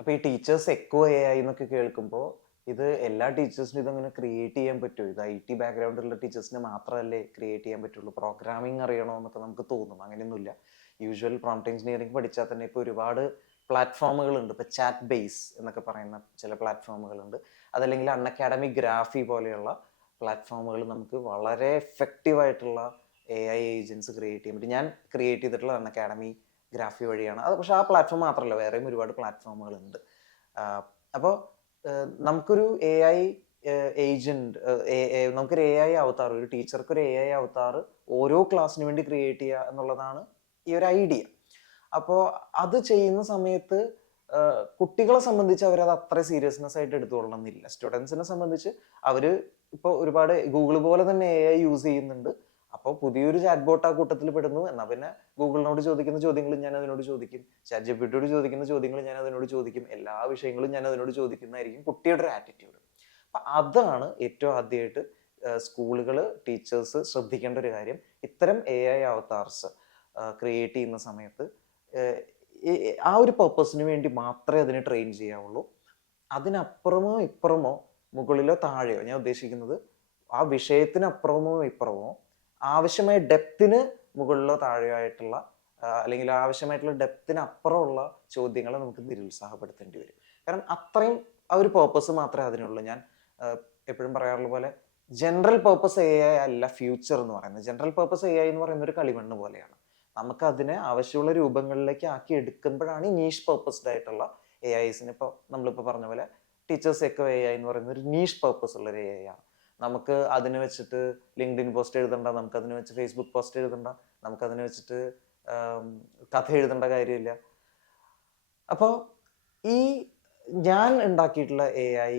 അപ്പൊ ഈ teachers echo A I എന്നൊക്കെ കേൾക്കുമ്പോൾ ഇത് എല്ലാ ടീച്ചേഴ്സിനും ഇതങ്ങനെ ക്രിയേറ്റ് ചെയ്യാൻ പറ്റുമോ? ഇത് IT ബാക്ക്ഗ്രൗണ്ടിലുള്ള ടീച്ചേഴ്സിന് മാത്രമല്ലേ ക്രിയേറ്റ് ചെയ്യാൻ പറ്റുള്ളൂ? പ്രോഗ്രാമിംഗ് അറിയണോ എന്നൊക്കെ നമുക്ക് തോന്നും. അങ്ങനെയൊന്നുമില്ല. യൂഷ്വൽ പ്രോംപ്റ്റ് എഞ്ചിനീയറിംഗ് പഠിച്ചാൽ തന്നെ ഇപ്പോൾ ഒരുപാട് പ്ലാറ്റ്ഫോമുകളുണ്ട്. ഇപ്പോൾ ചാറ്റ് ബേസ് എന്നൊക്കെ പറയുന്ന ചില പ്ലാറ്റ്ഫോമുകളുണ്ട്. അതല്ലെങ്കിൽ അൺഅക്കാഡമിക് ഗ്രാഫി പോലെയുള്ള പ്ലാറ്റ്ഫോമുകൾ നമുക്ക് വളരെ എഫക്റ്റീവ് ആയിട്ടുള്ള AI ഏജൻസ് ക്രിയേറ്റ് ചെയ്യാൻ പറ്റും. ഞാൻ ക്രിയേറ്റ് ചെയ്തിട്ടുള്ള അൺഅക്കാഡമി ഗ്രാഫി വഴിയാണ് അത്. പക്ഷെ ആ പ്ലാറ്റ്ഫോം മാത്രമല്ല, വേറെയും ഒരുപാട് പ്ലാറ്റ്ഫോമുകളുണ്ട്. അപ്പോൾ നമുക്കൊരു AI ഏജന്റ്, നമുക്കൊരു AI അവതാർ, ഒരു ടീച്ചർക്ക് ഒരു AI അവതാർ ഓരോ ക്ലാസ്സിന് വേണ്ടി ക്രിയേറ്റ് ചെയ്യുക എന്നുള്ളതാണ് ഈ ഒരു ഐഡിയ. അപ്പോൾ അത് ചെയ്യുന്ന സമയത്ത് കുട്ടികളെ സംബന്ധിച്ച് അവരത് അത്ര സീരിയസ്നെസ് ആയിട്ട് എടുത്തുകൊള്ളണമെന്നില്ല. സ്റ്റുഡൻസിനെ സംബന്ധിച്ച് അവര് ഇപ്പോൾ ഒരുപാട് ഗൂഗിൾ പോലെ തന്നെ AI യൂസ് ചെയ്യുന്നുണ്ട്. അപ്പോൾ പുതിയൊരു ചാറ്റ് ബോട്ട് ആ കൂട്ടത്തിൽ പെടുന്നു. എന്നാൽ പിന്നെ ഗൂഗിളിനോട് ചോദിക്കുന്ന ചോദ്യങ്ങൾ ഞാൻ അതിനോട് ചോദിക്കും, ചാറ്റ് ജിപിടിയോട് ചോദിക്കുന്ന ചോദ്യങ്ങൾ ഞാൻ അതിനോട് ചോദിക്കും, എല്ലാ വിഷയങ്ങളും ഞാൻ അതിനോട് ചോദിക്കുന്നതായിരിക്കും കുട്ടിയുടെ ഒരു ആറ്റിറ്റ്യൂഡ്. അപ്പൊ അതാണ് ഏറ്റവും ആദ്യമായിട്ട് സ്കൂളുകൾ, ടീച്ചേഴ്സ് ശ്രദ്ധിക്കേണ്ട ഒരു കാര്യം. ഇത്തരം AI അവതാർസ് ക്രിയേറ്റ് ചെയ്യുന്ന സമയത്ത് ആ ഒരു പർപ്പസിന് വേണ്ടി മാത്രമേ അതിനെ ട്രെയിൻ ചെയ്യാവുള്ളൂ. അതിനപ്പുറമോ ഇപ്പുറമോ മുകളിലോ താഴെയോ, ഞാൻ ഉദ്ദേശിക്കുന്നത് ആ വിഷയത്തിനപ്പുറമോ ഇപ്പുറമോ ആവശ്യമായ ഡെപ്തിന് മുകളിലോ താഴെയോ ആയിട്ടുള്ള അല്ലെങ്കിൽ ആവശ്യമായിട്ടുള്ള ഡെപ്തിന് അപ്പുറമുള്ള ചോദ്യങ്ങളെ നമുക്ക് നിരുത്സാഹപ്പെടുത്തേണ്ടി വരും. കാരണം അത്രയും ആ ഒരു പേർപ്പസ് മാത്രമേ അതിനുള്ളൂ. ഞാൻ എപ്പോഴും പറയാറുള്ള പോലെ ജനറൽ പേർപ്പസ് AI അല്ല ഫ്യൂച്ചർ എന്ന് പറയുന്നത്. ജനറൽ പേർപ്പസ് AI എന്ന് പറയുന്ന ഒരു കളിമണ്ണ് പോലെയാണ്. നമുക്ക് അതിനെ ആവശ്യമുള്ള രൂപങ്ങളിലേക്ക് ആക്കി എടുക്കുമ്പോഴാണ് ഈ നീഷ് പേർപ്പസ്ഡ് ആയിട്ടുള്ള AIസിന്, ഇപ്പോൾ നമ്മളിപ്പോൾ പറഞ്ഞ പോലെ ടീച്ചേഴ്സ് എക്കോ AI എന്ന് പറയുന്ന ഒരു നീഷ് പേർപ്പസ് ഉള്ള ഒരു AI ആണ്. നമുക്ക് അതിന് വെച്ചിട്ട് ലിങ്ക്ഡിൻ പോസ്റ്റ് എഴുതണ്ട, നമുക്ക് അതിന് വെച്ച് ഫേസ്ബുക്ക് പോസ്റ്റ് എഴുതണ്ട, നമുക്ക് അതിന് വെച്ചിട്ട് കഥ എഴുതേണ്ട കാര്യമില്ല. അപ്പോൾ ഈ ഞാൻ ഉണ്ടാക്കിയിട്ടുള്ള AI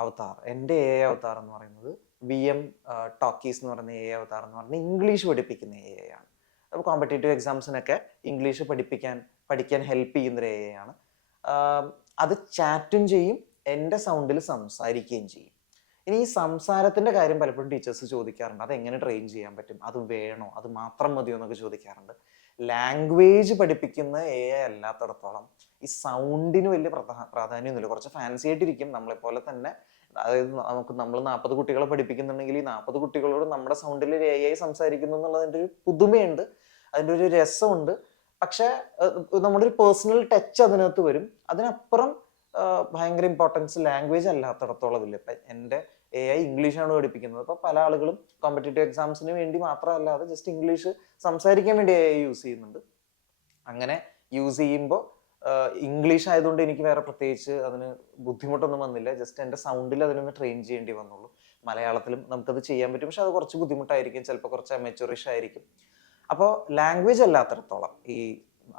അവതാർ, എൻ്റെ AI അവതാർ എന്ന് പറയുന്നത് VM ടോക്കീസ് എന്ന് പറയുന്ന AI അവതാർ എന്ന് പറഞ്ഞാൽ ഇംഗ്ലീഷ് പഠിപ്പിക്കുന്ന AI ആണ്. അപ്പോൾ കോമ്പറ്റേറ്റീവ് എക്സാംസിനൊക്കെ ഇംഗ്ലീഷ് പഠിക്കാൻ ഹെൽപ്പ് ചെയ്യുന്നൊരു AI ആണ്. അത് ചാറ്റും ചെയ്യും, എൻ്റെ സൗണ്ടിൽ സംസാരിക്കുകയും ചെയ്യും. ഇനി ഈ സംസാരത്തിന്റെ കാര്യം പലപ്പോഴും ടീച്ചേഴ്സ് ചോദിക്കാറുണ്ട്, അത് എങ്ങനെ ട്രെയിൻ ചെയ്യാൻ പറ്റും, അത് വേണോ, അത് മാത്രം മതിയോ എന്നൊക്കെ ചോദിക്കാറുണ്ട്. ലാംഗ്വേജ് പഠിപ്പിക്കുന്ന AI അല്ലാത്തടത്തോളം ഈ സൗണ്ടിന് വലിയ പ്രാധാന്യമൊന്നുമില്ല. കുറച്ച് ഫാൻസി ആയിട്ടിരിക്കും, നമ്മളെപ്പോലെ തന്നെ. അതായത് നമ്മൾ 40 കുട്ടികളെ പഠിപ്പിക്കുന്നുണ്ടെങ്കിൽ ഈ 40 കുട്ടികളോട് നമ്മുടെ സൗണ്ടിൽ ഒരു AI സംസാരിക്കുന്നു എന്നുള്ളതിൻ്റെ ഒരു പുതുമയുണ്ട്, അതിൻ്റെ ഒരു രസമുണ്ട്. പക്ഷെ നമ്മുടെ ഒരു പേഴ്സണൽ ടച്ച് അതിനകത്ത് വരും. അതിനപ്പുറം ഭയങ്കര ഇമ്പോർട്ടൻസ് ലാംഗ്വേജ് അല്ലാത്തടത്തോളം ഇല്ല. ഇപ്പം എൻ്റെ AI ഇംഗ്ലീഷാണ് പഠിപ്പിക്കുന്നത്. അപ്പോൾ പല ആളുകളും കോമ്പറ്റേറ്റീവ് എക്സാംസിന് വേണ്ടി മാത്രമല്ലാതെ ജസ്റ്റ് ഇംഗ്ലീഷ് സംസാരിക്കാൻ വേണ്ടി AI യൂസ് ചെയ്യുന്നുണ്ട്. അങ്ങനെ യൂസ് ചെയ്യുമ്പോൾ ഇംഗ്ലീഷ് ആയതുകൊണ്ട് എനിക്ക് വേറെ പ്രത്യേകിച്ച് അതിന് ബുദ്ധിമുട്ടൊന്നും വന്നില്ല. ജസ്റ്റ് എൻ്റെ സൗണ്ടിൽ അതിനൊന്ന് ട്രെയിൻ ചെയ്യേണ്ടി വന്നുള്ളൂ. മലയാളത്തിലും നമുക്കത് ചെയ്യാൻ പറ്റും, പക്ഷെ അത് കുറച്ച് ബുദ്ധിമുട്ടായിരിക്കും, ചിലപ്പോൾ കുറച്ച് അമേച്വറിഷ് ആയിരിക്കും. അപ്പോൾ ലാംഗ്വേജ് അല്ലാത്തടത്തോളം ഈ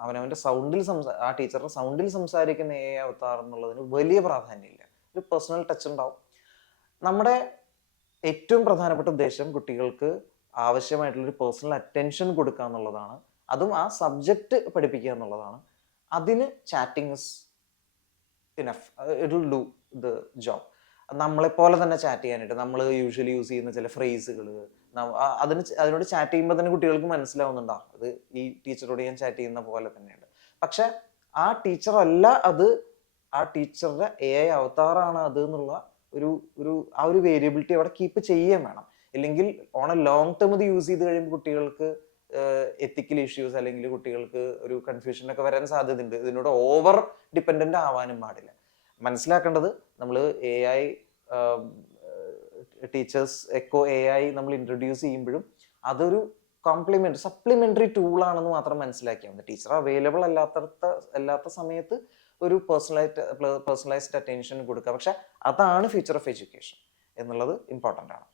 അവനവൻ്റെ സൗണ്ടിൽ ആ ടീച്ചറുടെ സൗണ്ടിൽ സംസാരിക്കുന്ന AI അവതാർ എന്നുള്ളതിന് വലിയ പ്രാധാന്യമില്ല. ഒരു പേഴ്സണൽ ടച്ച് ഉണ്ടാവും. നമ്മുടെ ഏറ്റവും പ്രധാനപ്പെട്ട ഉദ്ദേശം കുട്ടികൾക്ക് ആവശ്യമായിട്ടുള്ളൊരു പേഴ്സണൽ അറ്റൻഷൻ കൊടുക്കുക എന്നുള്ളതാണ്. അതും ആ സബ്ജക്റ്റ് പഠിപ്പിക്കുക എന്നുള്ളതാണ്. അതിന് chatting is enough, it will do the job. നമ്മളെപ്പോലെ തന്നെ ചാറ്റ് ചെയ്യാനായിട്ട് നമ്മൾ യൂഷ്വലി യൂസ് ചെയ്യുന്ന ചില ഫ്രേസുകൾ അതിനോട് ചാറ്റ് ചെയ്യുമ്പോൾ തന്നെ കുട്ടികൾക്ക് മനസ്സിലാവുന്നുണ്ടോ അത് ഈ ടീച്ചറോട് ഞാൻ ചാറ്റ് ചെയ്യുന്ന പോലെ തന്നെയുണ്ട്. പക്ഷെ ആ ടീച്ചർ അല്ല അത്, ആ ടീച്ചറുടെ AI അവതാറാണ് അത് എന്നുള്ള ആ ഒരു വേരിയബിലിറ്റി അവിടെ കീപ്പ് ചെയ്യുകയും വേണം. ഇല്ലെങ്കിൽ ഓൺ എ ലോങ് ടേം ഇത് യൂസ് ചെയ്ത് കഴിയുമ്പോൾ കുട്ടികൾക്ക് എത്തിക്കൽ ഇഷ്യൂസ് അല്ലെങ്കിൽ കുട്ടികൾക്ക് ഒരു കൺഫ്യൂഷൻ ഒക്കെ വരാൻ സാധ്യതയുണ്ട്. ഇതിനോട് ഓവർ ഡിപ്പെൻഡന്റ് ആവാനും പാടില്ല. മനസ്സിലാക്കേണ്ടത്, നമ്മൾ AI ടീച്ചേഴ്സ് എക്കോ AI നമ്മൾ ഇൻട്രൊഡ്യൂസ് ചെയ്യുമ്പോഴും അതൊരു സപ്ലിമെന്ററി ടൂൾ ആണെന്ന് മാത്രം മനസ്സിലാക്കിയാൽ മതി. ടീച്ചർ അവൈലബിൾ അല്ലാത്ത സമയത്ത് ഒരു പേഴ്സണലൈസ്ഡ് അറ്റൻഷൻ കൊടുക്കുക. പക്ഷെ അതാണ് ഫ്യൂച്ചർ ഓഫ് എഡ്യൂക്കേഷൻ എന്നുള്ളത് ഇമ്പോർട്ടൻ്റ് ആണ്.